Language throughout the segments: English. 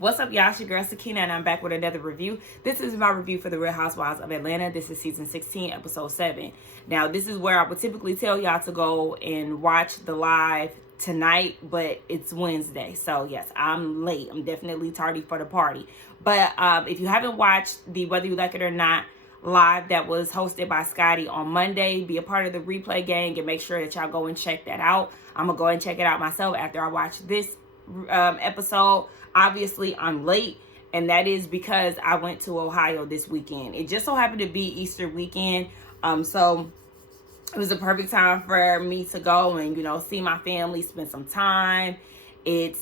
What's up, y'all? It's your girl Sakina, and I'm back with another review. This is my review for the Real Housewives of Atlanta. This is season 16, episode 7. Now, this is where I would typically tell y'all to go and watch the live tonight, but it's Wednesday. So, yes, I'm late. I'm definitely tardy for the party. But if you haven't watched the Whether You Like It or Not live that was hosted by Scotty on Monday, be a part of the replay gang and make sure that y'all go and check that out. I'm going to go and check it out myself after I watch this episode. Obviously, I'm late, and that is because I went to Ohio this weekend. It just so happened to be Easter weekend, so it was a perfect time for me to go and, you know, see my family, spend some time. It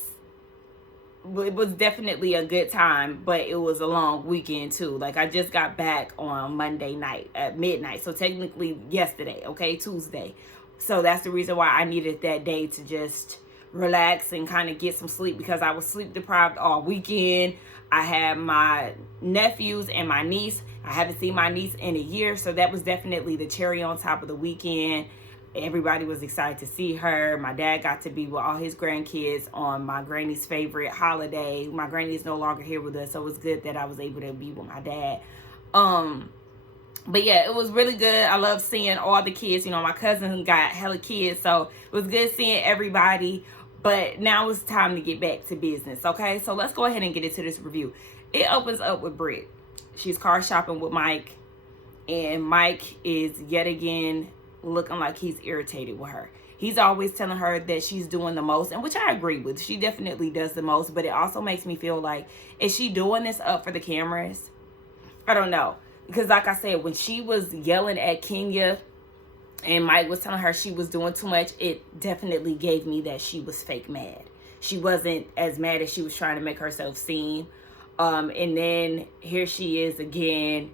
was definitely a good time, but it was a long weekend too. Like, I just got back on Monday night at midnight, so technically yesterday, okay, Tuesday. So that's the reason why I needed that day to just relax and kind of get some sleep, because I was sleep deprived all weekend. I had my nephews and my niece. I haven't seen my niece in a year, so that was definitely the cherry on top of the weekend. Everybody was excited to see her. My dad got to be with all his grandkids on my granny's favorite holiday. My granny is no longer here with us, so it was good that I was able to be with my dad. But yeah, it was really good. I love seeing all the kids. You know, my cousin got hella kids, so it was good seeing everybody. But now it's time to get back to business, okay? So let's go ahead and get into this review. It opens up with Britt. She's car shopping with Mike, and Mike is yet again looking like he's irritated with her. He's always telling her that she's doing the most, and which I agree with. She definitely does the most, but it also makes me feel like, is she doing this up for the cameras? I don't know. Because like I said, when she was yelling at Kenya and Mike was telling her she was doing too much, it definitely gave me that she was fake mad. She wasn't as mad as she was trying to make herself seem. And then here she is again,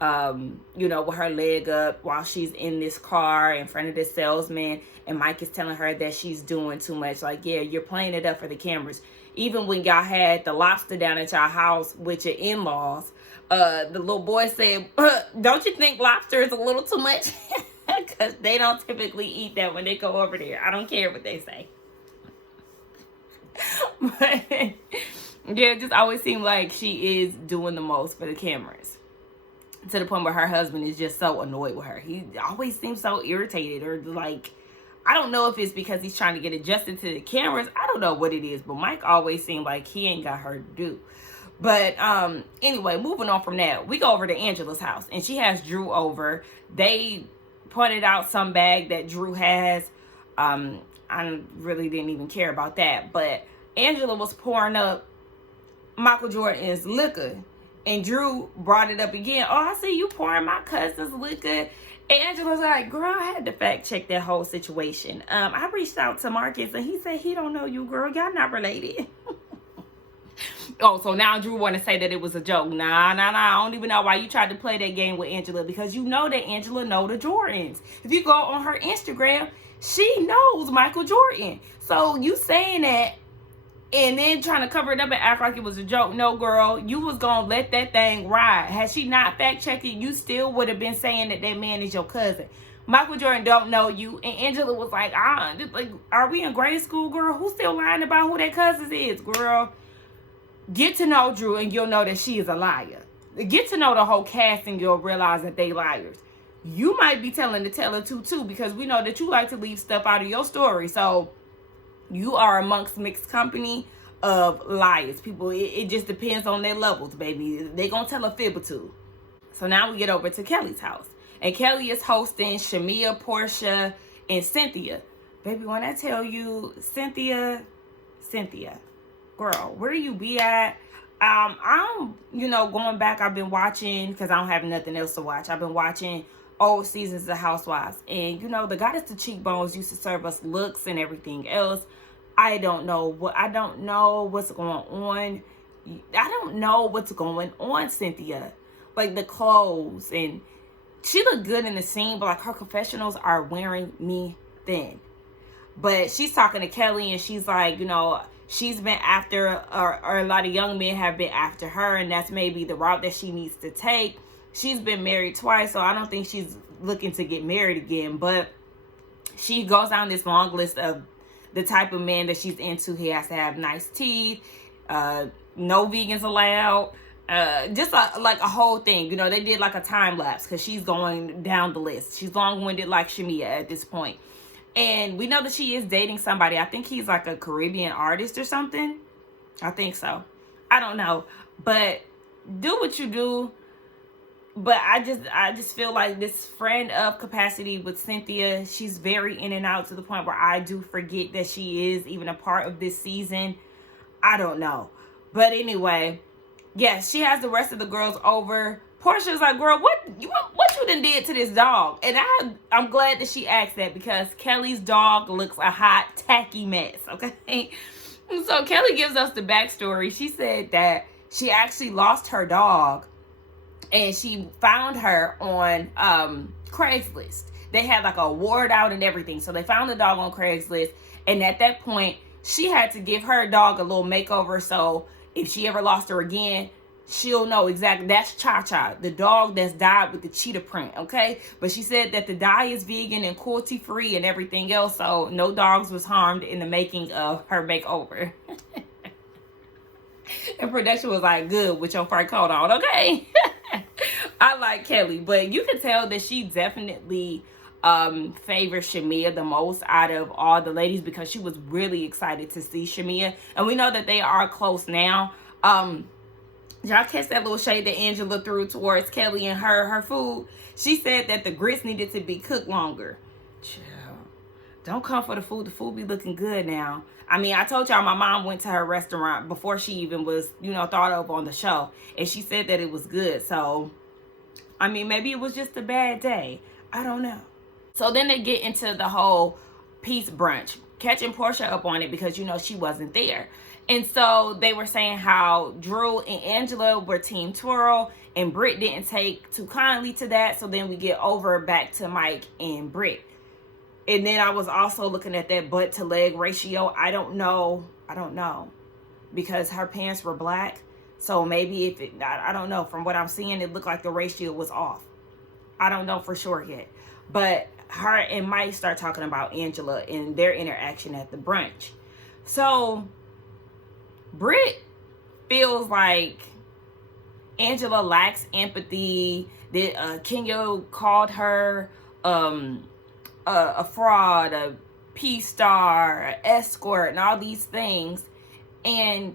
you know, with her leg up while she's in this car in front of the salesman. And Mike is telling her that she's doing too much. Like, yeah, you're playing it up for the cameras. Even when y'all had the lobster down at y'all house with your in-laws, the little boy said, don't you think lobster is a little too much? Because they don't typically eat that when they go over there. I don't care what they say. But yeah, it just always seemed like she is doing the most for the cameras. To the point where her husband is just so annoyed with her. He always seems so irritated, or like, I don't know if it's because he's trying to get adjusted to the cameras. I don't know what it is, but Mike always seemed like he ain't got her to do. But anyway, moving on from that, we go over to Angela's house, and she has Drew over. They pointed out some bag that Drew has. I really didn't even care about that, but Angela was pouring up Michael Jordan's liquor, and Drew brought it up again. Oh, I see you pouring my cousin's liquor. And Angela's like, girl, I had to fact check that whole situation. I reached out to Marcus, and he said he don't know you, girl. Y'all not related. Oh, so now Drew want to say that it was a joke. Nah. I don't even know why you tried to play that game with Angela, because you know that Angela know the Jordans. If you go on her Instagram, she knows Michael Jordan. So you saying that and then trying to cover it up and act like it was a joke. No, girl, you was going to let that thing ride. Had she not fact-checked it, you still would have been saying that that man is your cousin. Michael Jordan don't know you. And Angela was like, are we in grade school, girl? Who's still lying about who that cousin is, girl? Get to know Drew, and you'll know that she is a liar. Get to know the whole cast, and you'll realize that they liars. You might be telling the teller too, because we know that you like to leave stuff out of your story. So you are amongst mixed company of liars. People, it just depends on their levels, baby. They gonna tell a fib or two. So now we get over to Kelly's house. And Kelly is hosting Shamia, Portia, and Cynthia. Baby, when I tell you, Cynthia, girl, where you be at? I'm, going back, I've been watching, because I don't have nothing else to watch. I've been watching old seasons of Housewives. And, the goddess to cheekbones used to serve us looks and everything else. I don't know what's going on. I don't know what's going on, Cynthia. Like, the clothes, and she looked good in the scene, but like her confessionals are wearing me thin. But she's talking to Kelly, and she's like, she's been after, or a lot of young men have been after her, and that's maybe the route that she needs to take. She's been married twice, so I don't think she's looking to get married again. But she goes down this long list of the type of man that she's into. He has to have nice teeth, no vegans allowed. Just like a whole thing. You know, they did like a time lapse because she's going down the list. She's long-winded like Shamia at this point. And we know that she is dating somebody. I think he's like a Caribbean artist or something. I think so. I don't know. But do what you do. But I just feel like this friend of capacity with Cynthia, she's very in and out to the point where I do forget that she is even a part of this season. I don't know. But anyway, yes, she has the rest of the girls over. Portia's like, girl, what you done did to this dog? And I'm glad that she asked that because Kelly's dog looks a hot, tacky mess, okay? So Kelly gives us the backstory. She said that she actually lost her dog and she found her on Craigslist. They had like a award out and everything. So they found the dog on Craigslist. And at that point, she had to give her dog a little makeover. So if she ever lost her again, she'll know exactly. That's Cha-Cha, the dog that's dyed with the cheetah print, okay? But she said that the dye is vegan and cruelty-free and everything else, so no dogs was harmed in the making of her makeover. And production was like, good, with your fur coat on, okay? I like Kelly, but you can tell that she definitely favors Shamia the most out of all the ladies because she was really excited to see Shamia. And we know that they are close now. Y'all catch that little shade that Angela threw towards Kelly and her food? She said that the grits needed to be cooked longer. Child, don't come for the food. The food be looking good now. I mean, I told y'all my mom went to her restaurant before she even was, you know, thought of on the show. And she said that it was good. So, I mean, maybe it was just a bad day. I don't know. So then they get into the whole peace brunch. Catching Portia up on it because, you know, she wasn't there. And so they were saying how Drew and Angela were Team Twirl and Britt didn't take too kindly to that. So then we get over back to Mike and Britt. And then I was also looking at that butt to leg ratio. I don't know. Because her parents were black. So maybe if it, I don't know. From what I'm seeing, it looked like the ratio was off. I don't know for sure yet. But her and Mike start talking about Angela and their interaction at the brunch. So Britt feels like Angela lacks empathy. That Kenya called her a fraud, a peace star, an escort, and all these things, and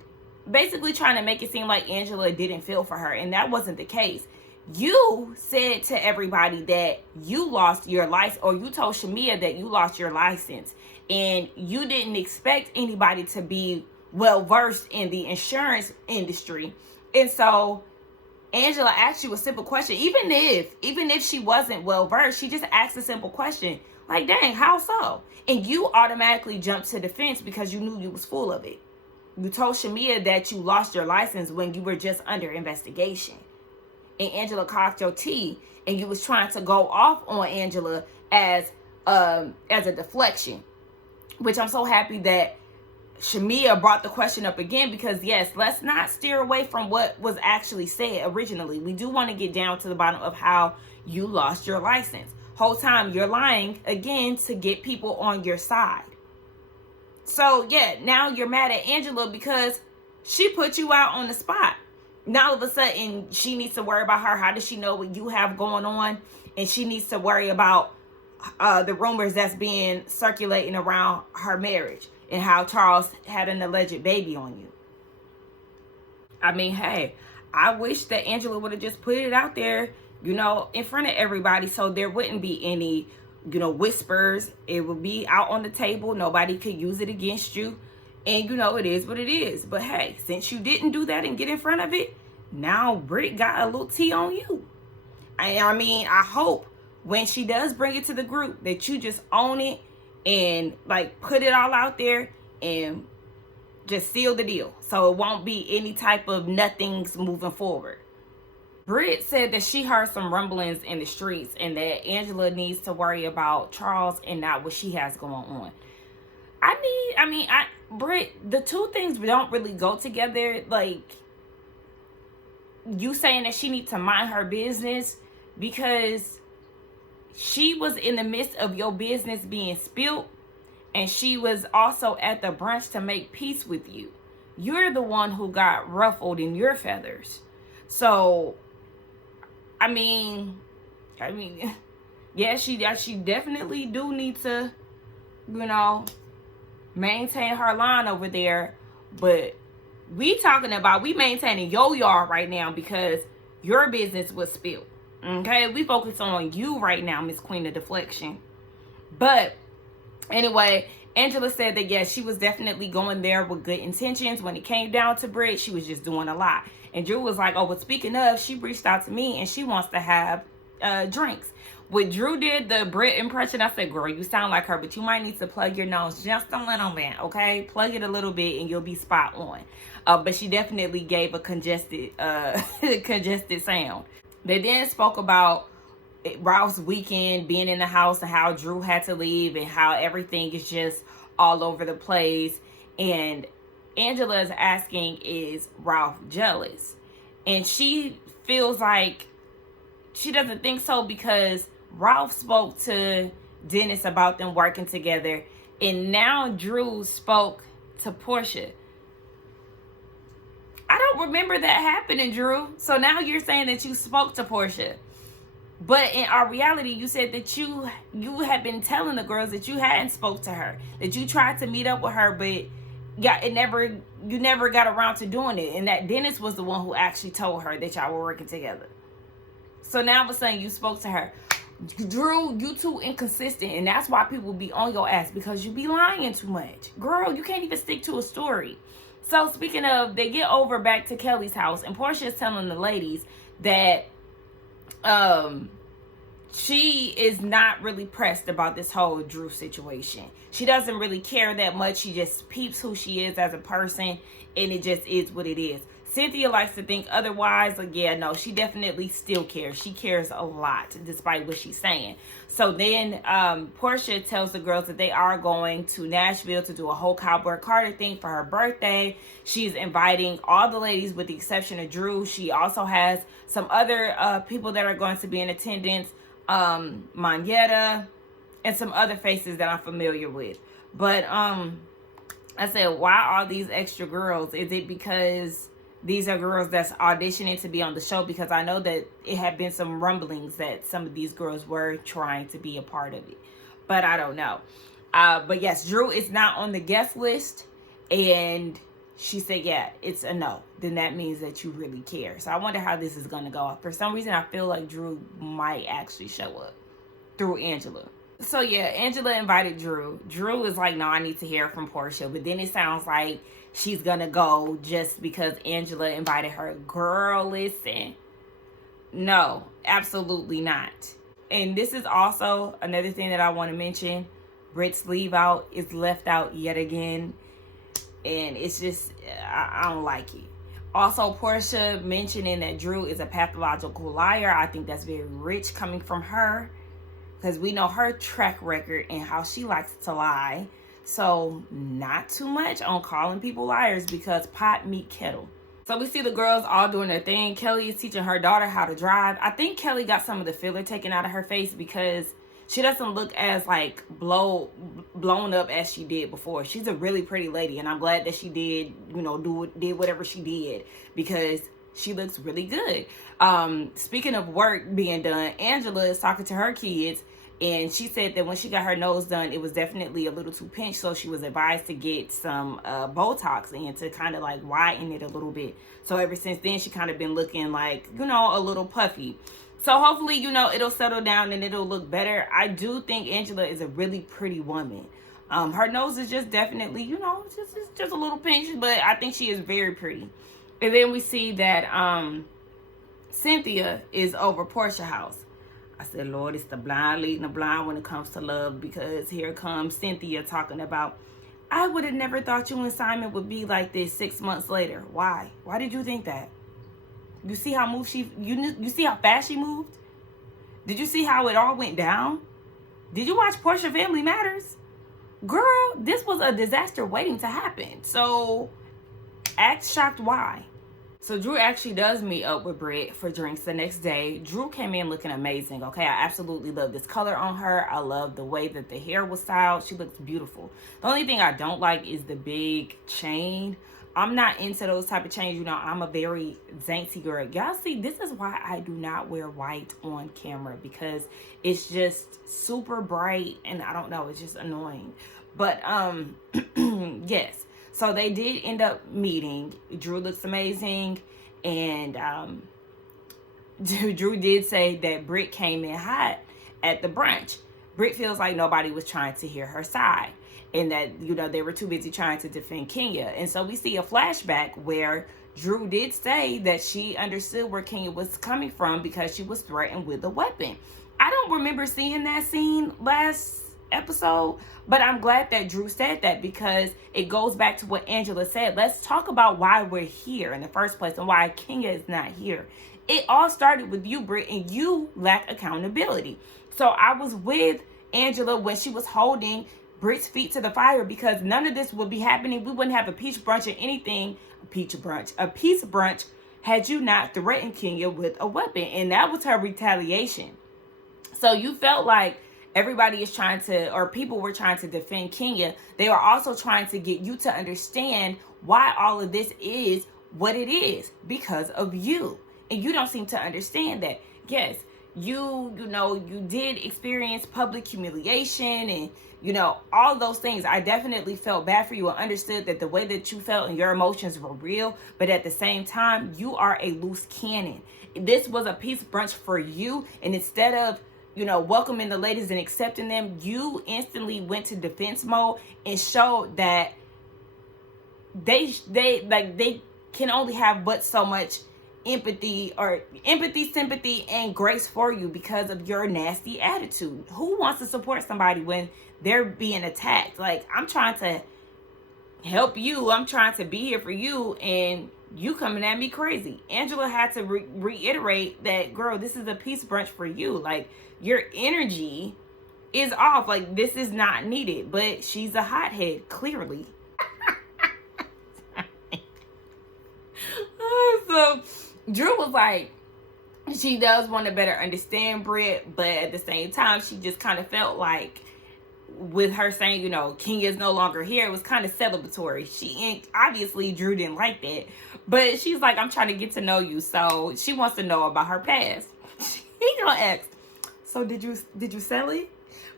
basically trying to make it seem like Angela didn't feel for her, and that wasn't the case. You said to everybody that you lost your license, or you told Shamia that you lost your license, and you didn't expect anybody to be well versed in the insurance industry. And so Angela asked you a simple question. Even if she wasn't well versed, she just asked a simple question. Like, dang, how so? And you automatically jumped to defense because you knew you was full of it. You told Shamia that you lost your license when you were just under investigation. And Angela cocked your tea, and you was trying to go off on Angela as a deflection. Which I'm so happy that Shamia brought the question up again, because yes, let's not steer away from what was actually said originally. We do want to get down to the bottom of how you lost your license. Whole time you're lying again to get people on your side. So yeah, now you're mad at Angela because she put you out on the spot. Now all of a sudden she needs to worry about her. How does she know what you have going on? And she needs to worry about the rumors that's being circulating around her marriage and how Charles had an alleged baby on you. I mean, hey, I wish that Angela would have just put it out there, you know, in front of everybody, so there wouldn't be any, you know, whispers. It would be out on the table. Nobody could use it against you. And, you know, it is what it is. But, hey, since you didn't do that and get in front of it, now Britt got a little tea on you. I mean, I hope when she does bring it to the group that you just own it and, like, put it all out there and just seal the deal. So it won't be any type of nothings moving forward. Britt said that she heard some rumblings in the streets and that Angela needs to worry about Charles and not what she has going on. Britt, the two things don't really go together. Like, you saying that she needs to mind her business because she was in the midst of your business being spilled, and she was also at the brunch to make peace with you. you're the one who got ruffled in your feathers. So, I mean, yeah, she definitely do need to, you know, maintain her line over there. But we maintaining your yard right now because your business was spilled. Okay, we focus on you right now, Miss Queen of Deflection. But anyway, Angela said that yes, she was definitely going there with good intentions. When it came down to Britt, she was just doing a lot. And Drew was like, oh, but speaking of, she reached out to me and she wants to have drinks. When Drew did the Britt impression, I said, girl, you sound like her, but you might need to plug your nose just a little bit, okay? Plug it a little bit and you'll be spot on. But she definitely gave a congested sound. They then spoke about Ralph's weekend, being in the house, and how Drew had to leave and how everything is just all over the place. And Angela is asking, is Ralph jealous? And she feels like she doesn't think so because Ralph spoke to Dennis about them working together. And now Drew spoke to Portia. I don't remember that happening, Drew. So now you're saying that you spoke to Portia. But in our reality, you said that you had been telling the girls that you hadn't spoke to her. That you tried to meet up with her, but you never got around to doing it. And that Dennis was the one who actually told her that y'all were working together. So now all of a sudden you spoke to her. Drew, you too inconsistent. And that's why people be on your ass, because you be lying too much. Girl, you can't even stick to a story. So speaking of, they get over back to Kelly's house, and Portia is telling the ladies that she is not really pressed about this whole Drew situation. She doesn't really care that much. She just peeps who she is as a person, and it just is what it is. Cynthia likes to think otherwise. Like, yeah, no, she definitely still cares. She cares a lot, despite what she's saying. So then Portia tells the girls that they are going to Nashville to do a whole Cowboy Carter thing for her birthday. She's inviting all the ladies with the exception of Drew. She also has some other people that are going to be in attendance. Manetta and some other faces that I'm familiar with. But I said, why are these extra girls? Is it because these are girls that's auditioning to be on the show? Because I know that it had been some rumblings that some of these girls were trying to be a part of it. But I don't know. But yes, Drew is not on the guest list. And she said, yeah, it's a no. Then that means that you really care. So I wonder how this is going to go. For some reason, I feel like Drew might actually show up through Angela. So yeah, Angela invited Drew. Drew is like, no, I need to hear from Portia. But then it sounds like she's going to go just because Angela invited her. Girl, listen. No, absolutely not. And this is also another thing that I want to mention. Britt's leave out is left out yet again. And it's just, I don't like it. Also, Portia mentioning that Drew is a pathological liar. I think that's very rich coming from her, because we know her track record and how she likes to lie. So not too much on calling people liars, because pot meet kettle. So we see the girls all doing their thing. Kelly is teaching her daughter how to drive. I think Kelly got some of the filler taken out of her face because she doesn't look as like blown up as she did before. She's a really pretty lady, and I'm glad that she did, did whatever she did, because she looks really good. Speaking of work being done, Angela is talking to her kids, and she said that when she got her nose done, it was definitely a little too pinched, so she was advised to get some Botox in to kind of like widen it a little bit. So ever since then, she kind of been looking like, a little puffy. So hopefully, it'll settle down and it'll look better. I do think Angela is a really pretty woman. Her nose is just definitely, just a little pinched, but I think she is very pretty. And then we see that Cynthia is over Portia's house. I said, Lord, it's the blind leading the blind when it comes to love, because here comes Cynthia talking about, I would have never thought you and Simon would be like this 6 months later. Why? Why did you think that? You see how you see how fast she moved? Did you see how it all went down? Did you watch Portia Family Matters? Girl, this was a disaster waiting to happen. So act shocked why. So Drew actually does meet up with Britt for drinks the next day. Drew came in looking amazing, okay? I absolutely love this color on her. I love the way that the hair was styled. She looks beautiful. The only thing I don't like is the big chain. I'm not into those type of chains. You know, I'm a very dainty girl. Y'all see, this is why I do not wear white on camera, because it's just super bright and I don't know, it's just annoying. But yes. So they did end up meeting. Drew looks amazing, and Drew did say that Britt came in hot at the brunch. Britt feels like nobody was trying to hear her side, and that, you know, they were too busy trying to defend Kenya. And so we see a flashback where Drew did say that she understood where Kenya was coming from because she was threatened with a weapon. I don't remember seeing that scene last episode, but I'm glad that Drew said that, because it goes back to what Angela said. Let's talk about why we're here in the first place and why Kenya is not here. It all started with you, Britt, and you lack accountability. So I was with Angela when she was holding Britt's feet to the fire, because none of this would be happening. We wouldn't have a peach brunch or anything. A peace brunch had you not threatened Kenya with a weapon, and that was her retaliation. So you felt like everybody is trying to, or people were trying to defend Kenya. They were also trying to get you to understand why all of this is what it is, because of you. And you don't seem to understand that. Yes, you did experience public humiliation and, all those things. I definitely felt bad for you and understood that the way that you felt and your emotions were real. But at the same time, you are a loose cannon. This was a peace brunch for you. And instead of, welcoming the ladies and accepting them, you instantly went to defense mode and showed that they can only have but so much empathy, sympathy, and grace for you because of your nasty attitude. Who wants to support somebody when they're being attacked? Like, I'm trying to help you. I'm trying to be here for you, and you coming at me crazy. Angela had to reiterate that, girl, this is a peace brunch for you. Like, your energy is off. Like, this is not needed. But she's a hothead, clearly. So Drew was like, she does want to better understand Britt, but at the same time, she just kind of felt like, with her saying, Kenya's no longer here, it was kind of celebratory. Obviously Drew didn't like that, but she's like, I'm trying to get to know you. So she wants to know about her past. He gonna ask, so did you sell it?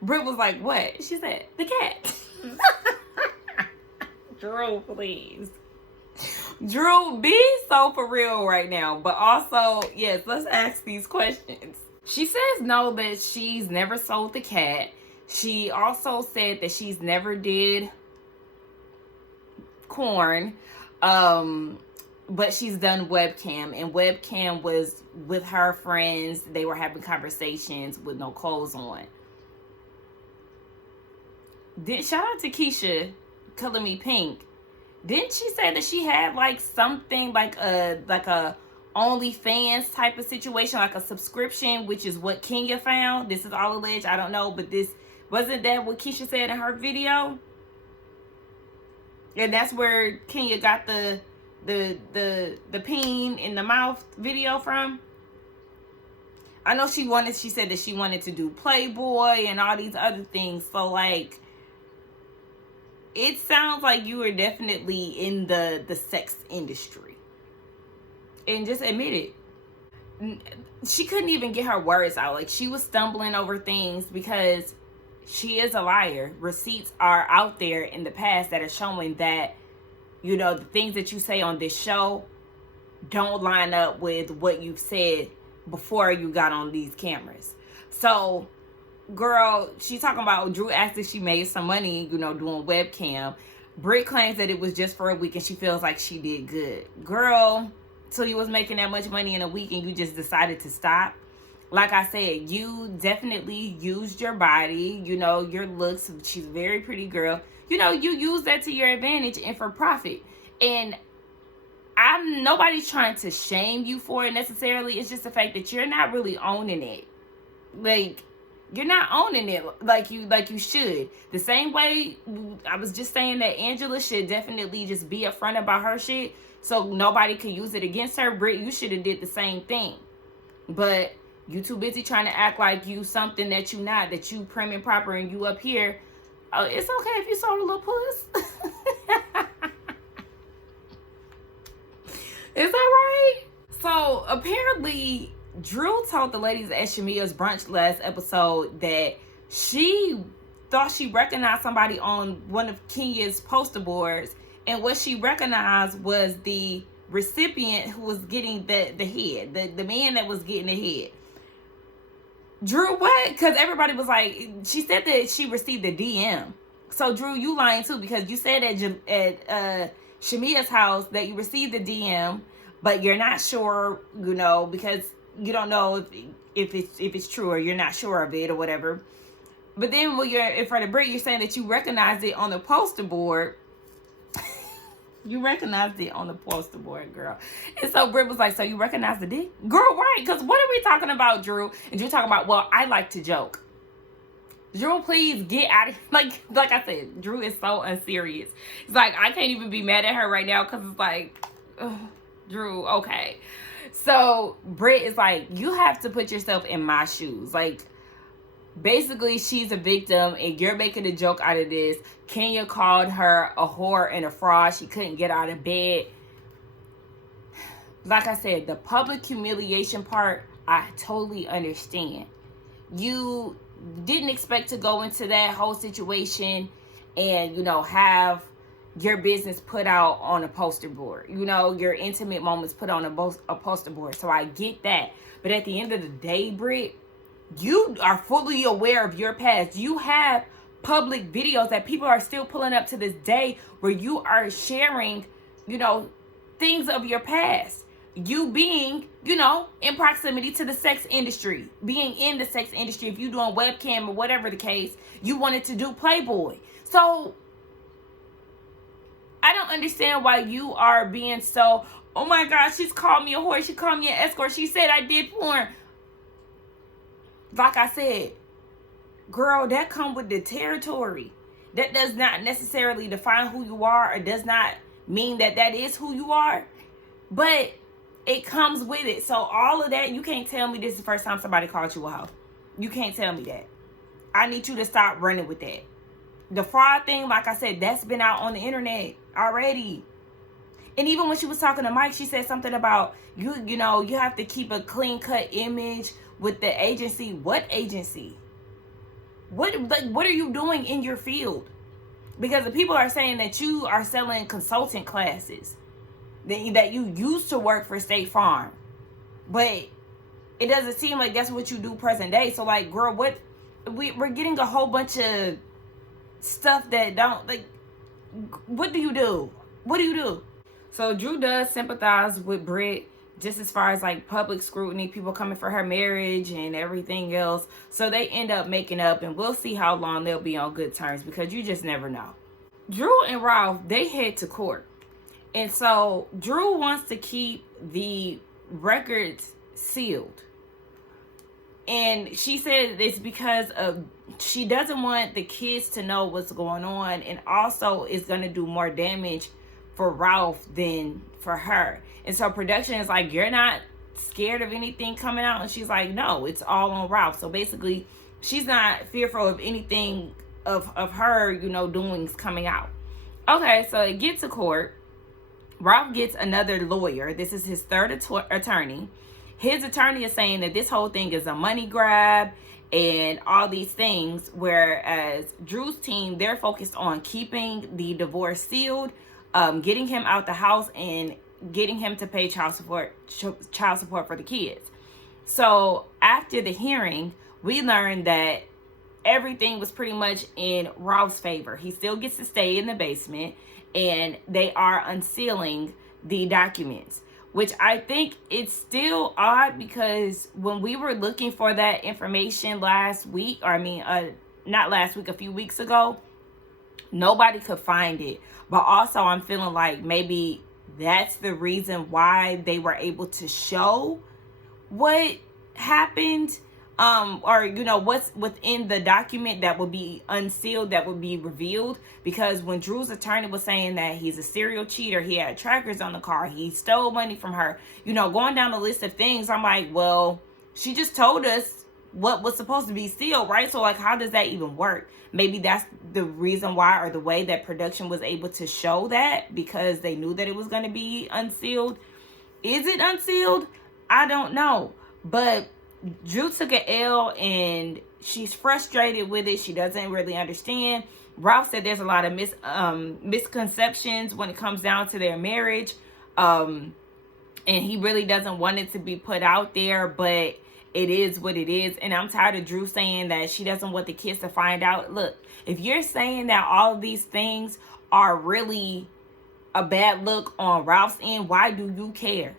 Britt was like, what? She said, the cat. Drew, please. Drew, be so for real right now. But also, yes, let's ask these questions. She says no, that she's never sold the cat. She also said that she's never did corn. But she's done webcam. And webcam was with her friends. They were having conversations with no clothes on. Shout out to Keisha, Color Me Pink. Didn't she say that she had like something like a OnlyFans type of situation, like a subscription, which is what Kenya found? This is all alleged. I don't know, but wasn't that what Keisha said in her video? And that's where Kenya got the peen in the mouth video from. I know she said that she wanted to do Playboy and all these other things. So like, it sounds like you are definitely in the sex industry. And just admit it. She couldn't even get her words out. Like, she was stumbling over things because she is a liar. Receipts are out there in the past that are showing that, the things that you say on this show don't line up with what you've said before you got on these cameras. So, girl, she talking about Drew asked if she made some money, doing webcam. Britt claims that it was just for a week and she feels like she did good. Girl, so you was making that much money in a week and you just decided to stop? Like I said, you definitely used your body, your looks. She's a very pretty girl. You use that to your advantage and for profit. And nobody's trying to shame you for it necessarily. It's just the fact that you're not really owning it. Like, you're not owning it like you should. The same way I was just saying that Angela should definitely just be upfront about her shit so nobody could use it against her. Britt, you should have did the same thing. But you too busy trying to act like you something that you not, that you prim and proper and you up here. Oh, it's okay if you sold a little puss. Is that right? So apparently, Drew told the ladies at Shamia's brunch last episode that she thought she recognized somebody on one of Kenya's poster boards, and what she recognized was the recipient who was getting the head, the man that was getting the head. Drew, what? Because everybody was like, she said that she received a DM. So Drew, you lying too, because you said at Shamia's house that you received a DM, but you're not sure, because you don't know if it's true, or you're not sure of it or whatever. But then when you're in front of Britt, you're saying that you recognized it on the poster board. You recognized it on the poster board, girl. And so Britt was like, so you recognize the dick? Girl, right. Because what are we talking about, Drew? And you're talking about, well, I like to joke. Drew, please get out of here. Like I said, Drew is so unserious. It's like, I can't even be mad at her right now because it's like, ugh, Drew, okay. So Britt is like, you have to put yourself in my shoes. Like, basically, she's a victim, and you're making a joke out of this. Kenya called her a whore and a fraud. She couldn't get out of bed. Like I said, the public humiliation part, I totally understand. You didn't expect to go into that whole situation and, have your business put out on a poster board. Your intimate moments put on a poster board. So I get that. But at the end of the day, Britt, you are fully aware of your past. You have public videos that people are still pulling up to this day where you are sharing, things of your past. You being, in proximity to the sex industry, being in the sex industry. If you're doing webcam or whatever the case, you wanted to do Playboy. So I don't understand why you are being so, oh my gosh, she's called me a whore. She called me an escort. She said I did porn. Like I said, girl, that come with the territory. That does not necessarily define who you are, or does not mean that is who you are. But it comes with it. So all of that, you can't tell me this is the first time somebody called you a hoe. You can't tell me that. I need you to stop running with that. The fraud thing, like I said, that's been out on the internet already. And even when she was talking to Mike, she said something about you have to keep a clean cut image with the agency. What agency? What are you doing in your field? Because the people are saying that you are selling consultant classes, that you used to work for State Farm, but it doesn't seem like that's what you do present day. So like, girl, we're getting a whole bunch of stuff that don't, like, what do you do? What do you do? So Drew does sympathize with Britt, just as far as like public scrutiny, people coming for her marriage and everything else. So they end up making up, and we'll see how long they'll be on good terms, because you just never know. Drew and Ralph, they head to court. And so Drew wants to keep the records sealed. And she said it's because of, she doesn't want the kids to know what's going on, and also it's going to do more damage for Ralph than for her. And so production is like, you're not scared of anything coming out? And she's like, no, it's all on Ralph. So basically, she's not fearful of anything of her, doings coming out. Okay, so it gets to court. Ralph gets another lawyer. This is his third attorney. His attorney is saying that this whole thing is a money grab and all these things, whereas Drew's team, they're focused on keeping the divorce sealed, getting him out the house, and getting him to pay child support for the kids. So after the hearing, we learned that everything was pretty much in Ralph's favor. He still gets to stay in the basement, and they are unsealing the documents, which I think it's still odd, because when we were looking for that information last week, not last week, a few weeks ago, nobody could find it. But also I'm feeling like maybe that's the reason why they were able to show what happened, or what's within the document that will be unsealed, that will be revealed. Because when Drew's attorney was saying that he's a serial cheater, he had trackers on the car, he stole money from her, going down the list of things, I'm like, well, she just told us what was supposed to be sealed, right? So like, how does that even work? Maybe that's the reason why, or the way that production was able to show that, because they knew that it was going to be unsealed. Is it unsealed? I don't know. But Drew took an L and she's frustrated with it. She doesn't really understand. Ralph said there's a lot of misconceptions when it comes down to their marriage. And he really doesn't want it to be put out there, but it is what it is. And I'm tired of Drew saying that she doesn't want the kids to find out. Look, if you're saying that all of these things are really a bad look on Ralph's end, why do you care?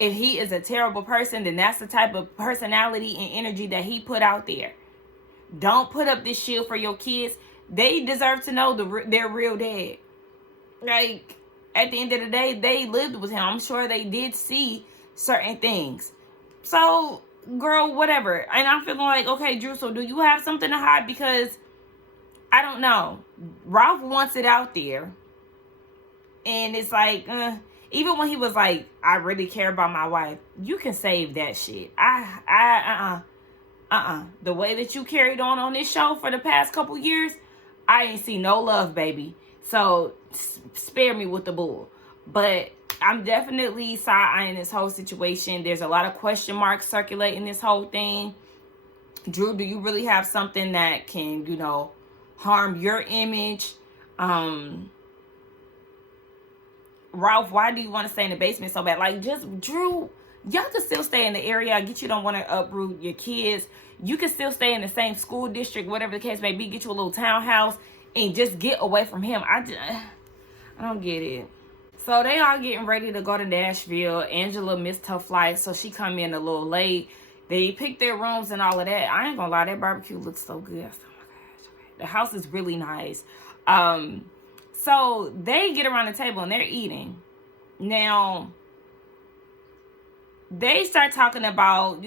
If he is a terrible person, then that's the type of personality and energy that he put out there. Don't put up this shield for your kids. They deserve to know their real dad. Like, at the end of the day, they lived with him. I'm sure they did see certain things. So, girl, whatever. And I'm feeling like, okay, Drew, so do you have something to hide? Because, I don't know. Ralph wants it out there. And it's like, even when he was like, I really care about my wife, you can save that shit. The way that you carried on this show for the past couple years, I ain't see no love, baby. So spare me with the bull. But I'm definitely side-eyeing this whole situation. There's a lot of question marks circulating this whole thing. Drew, do you really have something that can, harm your image? Ralph, why do you want to stay in the basement so bad? Like, just Drew, y'all can still stay in the area. I get you don't want to uproot your kids. You can still stay in the same school district, whatever the case may be. Get you a little townhouse and just get away from him. I don't get it. So they all getting ready to go to Nashville. Angela missed her flight, so she come in a little late. They picked their rooms and all of that. I ain't gonna lie, that barbecue looks so good. Oh my gosh. The house is really nice. So they get around the table and they're eating. Now, they start talking about,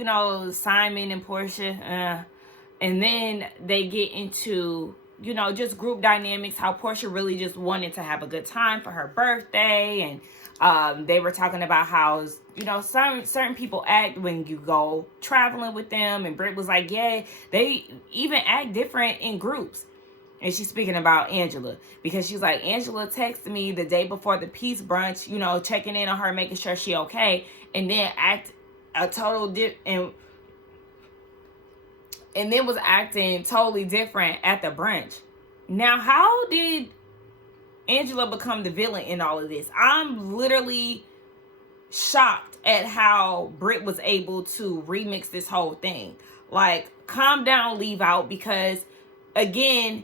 Simon and Portia. And then they get into, just group dynamics, how Portia really just wanted to have a good time for her birthday. And they were talking about how, certain people act when you go traveling with them. And Britt was like, yeah, they even act different in groups. And she's speaking about Angela, because she's like, Angela texted me the day before the peace brunch, checking in on her, making sure she okay, and then act a total and then was acting totally different at the brunch. Now, how did Angela become the villain in all of this? I'm literally shocked at how Britt was able to remix this whole thing. Like, calm down, leave out, because again,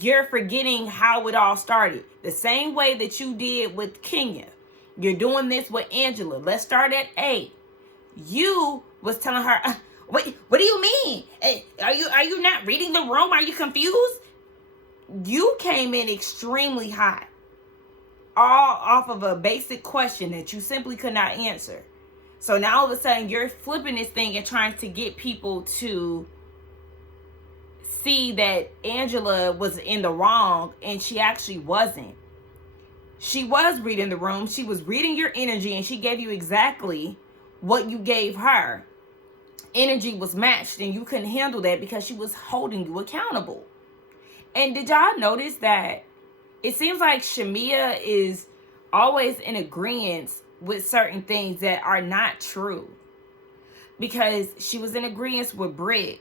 you're forgetting how it all started. The same way that you did with Kenya. You're doing this with Angela. Let's start at A. You was telling her, what do you mean? Are you not reading the room? Are you confused? You came in extremely hot. All off of a basic question that you simply could not answer. So now all of a sudden you're flipping this thing and trying to get people to see that Angela was in the wrong, and she actually wasn't. She was reading the room. She was reading your energy, and she gave you exactly what you gave her. Energy was matched, and you couldn't handle that because she was holding you accountable. And did y'all notice that it seems like Shamia is always in agreement with certain things that are not true? Because she was in agreement with Britt.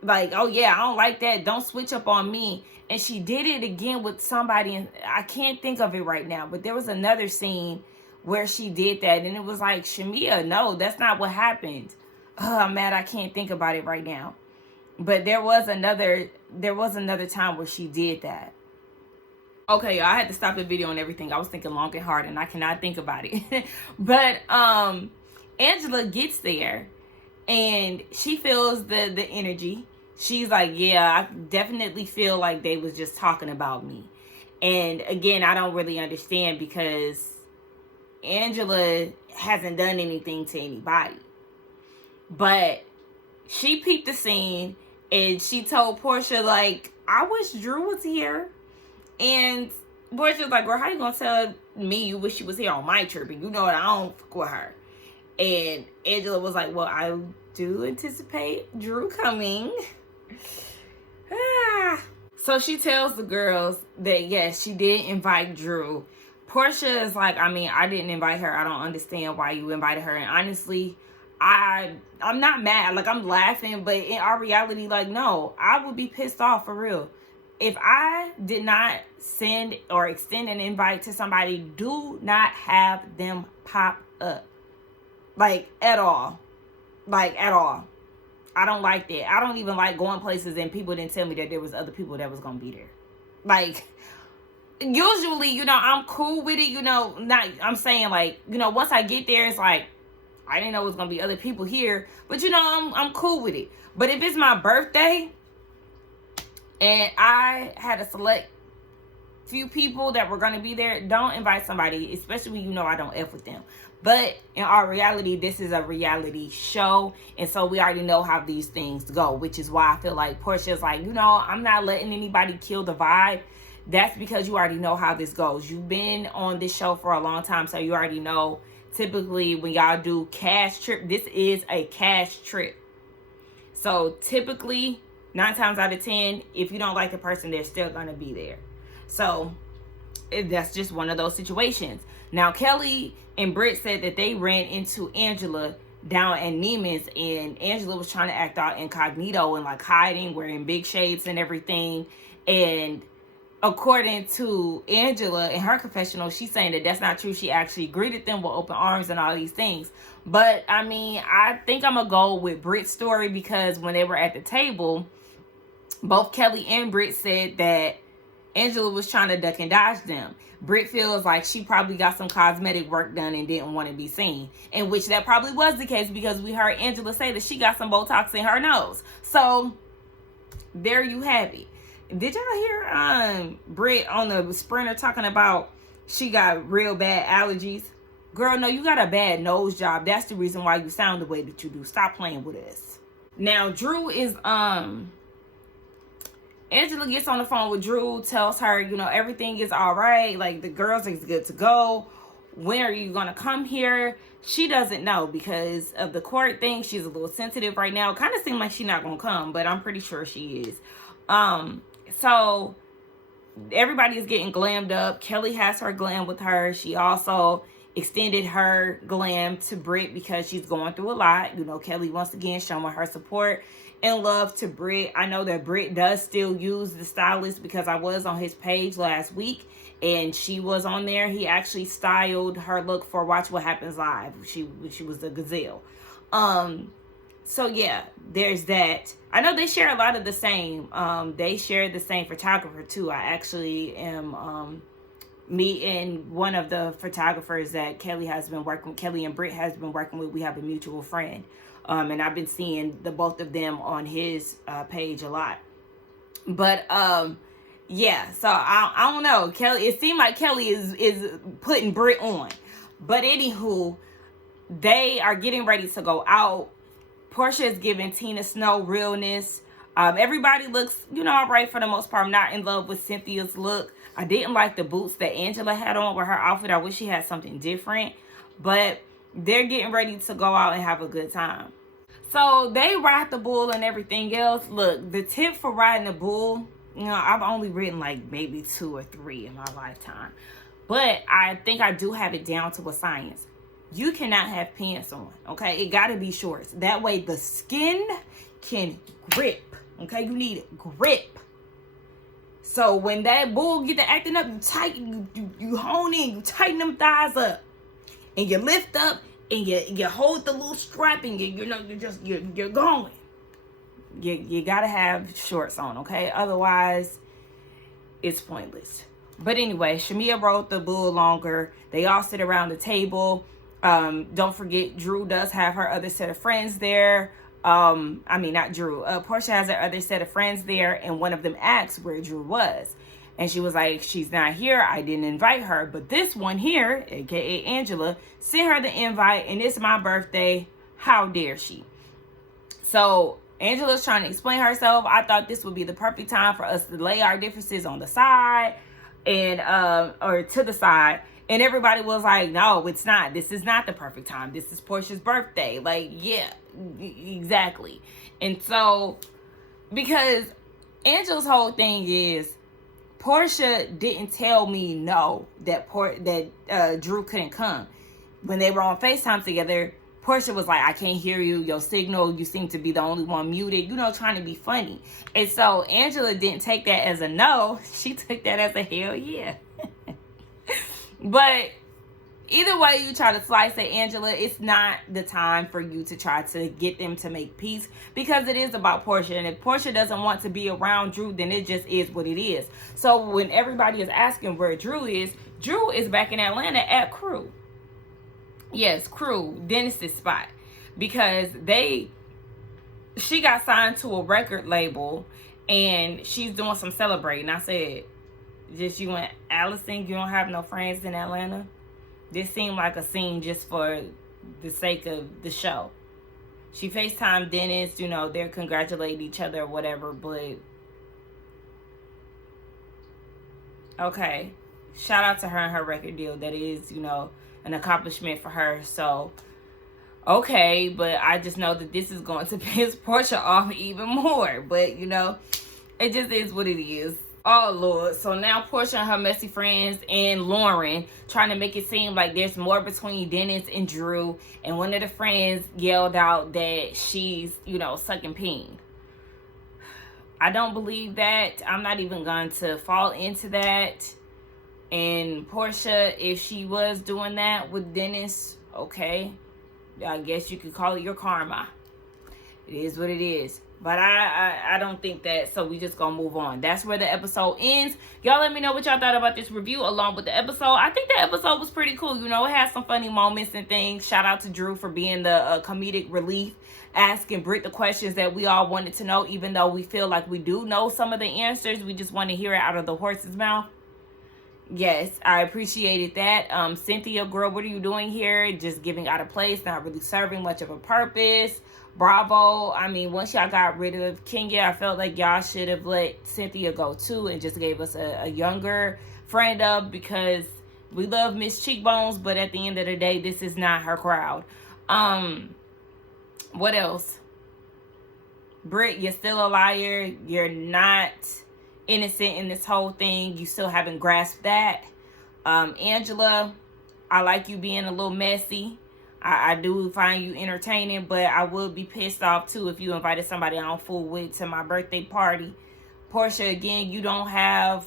Like, oh yeah, I don't like that. Don't switch up on me. And she did it again with somebody, and I can't think of it right now, but there was another scene where she did that, and it was like, Shamia, no, that's not what happened. Oh, I'm mad I can't think about it right now. But there was another time where she did that. Okay, y'all, I had to stop the video and everything. I was thinking long and hard, and I cannot think about it. But Angela gets there, and she feels the energy. She's like, yeah, I definitely feel like they was just talking about me. And again, I don't really understand, because Angela hasn't done anything to anybody. But she peeped the scene, and she told Portia, like, I wish Drew was here. And Portia's like, girl, how you gonna tell me you wish she was here on my trip? And you know what, I don't fuck with her. And Angela was like, well, I do anticipate Drew coming. So she tells the girls that, yes, she did invite Drew. Portia is like, I mean, I didn't invite her. I don't understand why you invited her. And honestly, I'm not mad. Like, I'm laughing, but in our reality, like, no, I would be pissed off for real. If I did not send or extend an invite to somebody, do not have them pop up. Like, at all. Like, at all. I don't like that. I don't even like going places and people didn't tell me that there was other people that was going to be there. Like, usually, you know, I'm cool with it, you know, I'm saying, like, you know, once I get there, it's like, I didn't know it was going to be other people here, but, you know, I'm cool with it. But if it's my birthday and I had a select few people that were going to be there, don't invite somebody, especially when you know I don't F with them. But in our reality, this is a reality show, and so we already know how these things go, which is why I feel like Portia's like, you know, I'm not letting anybody kill the vibe. That's because you already know how this goes. You've been on this show for a long time, so you already know. Typically, when y'all do cash trip, this is a cash trip. So typically, 9 times out of 10, if you don't like the person, they're still going to be there. So that's just one of those situations. Now, Kelly and Britt said that they ran into Angela down at Neiman's, and Angela was trying to act out incognito and like hiding, wearing big shades and everything. And according to Angela in her confessional, she's saying that that's not true. She actually greeted them with open arms and all these things. But I mean, I think I'm gonna go with Britt's story, because when they were at the table, both Kelly and Britt said that Angela was trying to duck and dodge them. Britt feels like she probably got some cosmetic work done and didn't want to be seen. In which that probably was the case, because we heard Angela say that she got some Botox in her nose. So there you have it. Did y'all hear Britt on the Sprinter talking about she got real bad allergies? Girl, no, you got a bad nose job. That's the reason why you sound the way that you do. Stop playing with us. Now, Drew is Angela gets on the phone with Drew, tells her, you know, everything is all right. Like, the girls is good to go. When are you going to come here? She doesn't know because of the court thing. She's a little sensitive right now. Kind of seems like she's not going to come, but I'm pretty sure she is. So everybody is getting glammed up. Kelly has her glam with her. She also extended her glam to Britt because she's going through a lot. You know, Kelly once again showing her support and love to Britt. I know that Britt does still use the stylist, because I was on his page last week and she was on there. He actually styled her look for Watch What Happens Live. She was the gazelle. So yeah, there's that. I know they share a lot of the same. They share the same photographer too. I actually am meeting one of the photographers that Kelly and Britt has been working with. We have a mutual friend. And I've been seeing the both of them on his page a lot. But yeah, so I don't know. Kelly, it seemed like Kelly is putting Britt on. But anywho, they are getting ready to go out. Portia is giving Tina Snow realness. Everybody looks, you know, all right for the most part. I'm not in love with Cynthia's look. I didn't like the boots that Angela had on with her outfit. I wish she had something different. But they're getting ready to go out and have a good time. So they ride the bull and everything else. Look, the tip for riding a bull, you know, I've only ridden like maybe 2 or 3 in my lifetime. But I think I do have it down to a science. You cannot have pants on, okay? It got to be shorts. That way the skin can grip, okay? You need grip. So when that bull get to acting up, you tighten, you hone in, you tighten them thighs up. And you lift up and you hold the little strap and you're going. You got to have shorts on, okay? Otherwise, it's pointless. But anyway, Shamia rode the bull longer. They all sit around the table. Don't forget, Drew does have her other set of friends there. I mean, not Drew. Portia has her other set of friends there, and one of them asked where Drew was. And she was like, she's not here. I didn't invite her. But this one here, aka Angela, sent her the invite, and it's my birthday. How dare she? So Angela's trying to explain herself. I thought this would be the perfect time for us to lay our differences on the side and or to the side. And everybody was like, no, it's not. This is not the perfect time. This is Portia's birthday. Like, yeah, exactly. And so, because Angela's whole thing is, Portia didn't tell me no that Drew couldn't come. When they were on FaceTime together, Portia was like, I can't hear you, your signal, you seem to be the only one muted, you know, trying to be funny. And so Angela didn't take that as a no, she took that as a hell yeah. But either way you try to slice it, Angela, it's not the time for you to try to get them to make peace, because it is about Portia. And if Portia doesn't want to be around Drew, then it just is what it is. So when everybody is asking where Drew is back in Atlanta at Crew. Yes, Crew, Dennis's spot. Because she got signed to a record label and she's doing some celebrating. I said, just you and Allison, you don't have no friends in Atlanta? This seemed like a scene just for the sake of the show. She FaceTimed Dennis, you know, they're congratulating each other or whatever, but okay. Shout out to her and her record deal. That is, you know, an accomplishment for her. So, okay, but I just know that this is going to piss Portia off even more. But, you know, it just is what it is. Oh, Lord. So now Portia and her messy friends and Lauren trying to make it seem like there's more between Dennis and Drew. And one of the friends yelled out that she's, you know, sucking peen. I don't believe that. I'm not even going to fall into that. And Portia, if she was doing that with Dennis, okay, I guess you could call it your karma. It is what it is. But I don't think that, so we just gonna move on. That's where the episode ends. Y'all let me know what y'all thought about this review along with the episode. I think the episode was pretty cool. You know, it had some funny moments and things. Shout out to Drew for being the comedic relief, asking Britt the questions that we all wanted to know, even though we feel like we do know some of the answers. We just want to hear it out of the horse's mouth. Yes, I appreciated that. Cynthia, girl, what are you doing here? Just giving out of place, not really serving much of a purpose. Bravo. I mean, once y'all got rid of Kenya, I felt like y'all should have let Cynthia go too and just gave us a younger friend up, because we love Miss Cheekbones, but at the end of the day, this is not her crowd. What else? Britt, you're still a liar. You're not innocent in this whole thing. You still haven't grasped that. Angela, I like you being a little messy. I do find you entertaining, but I would be pissed off too if you invited somebody I don't fool with to my birthday party. Portia, again, you don't have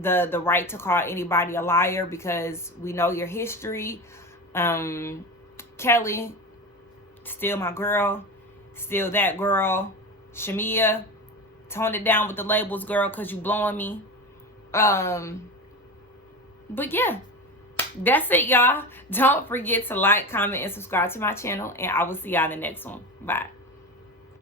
the right to call anybody a liar, because we know your history. Kelly, still my girl, still that girl. Shamia, tone it down with the labels, girl, because you blowing me. But yeah, that's it, y'all. Don't forget to like, comment, and subscribe to my channel, and I will see y'all in the next one. Bye.